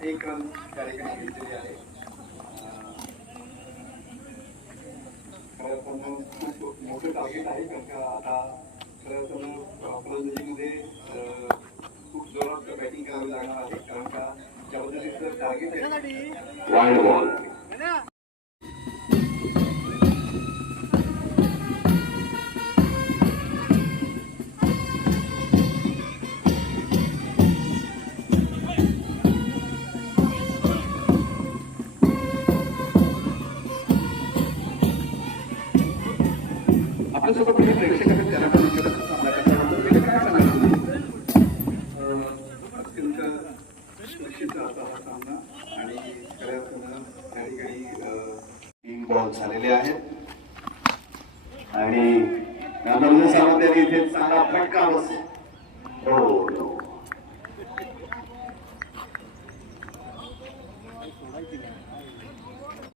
एक रन त्या ठिकाणी घेतलेली आहे खरं तर खूप मोठं टार्गेट आहे कारण का आता खरं तर फलंदाजीमध्ये खूप जोरात बॅटिंग करावी लागणार आहे कारण का ज्या पद्धतीचं टार्गेट आहे. आपल्यासोबत काही प्रेक्षक आहेत पण काय अत्यंत प्रसिद्ध असा हा सामना आणि खऱ्या त्या ठिकाणी बॉल झालेले आहेत आणि नंतर सावंत यांनी इथे चांगला फटका बस हो हो.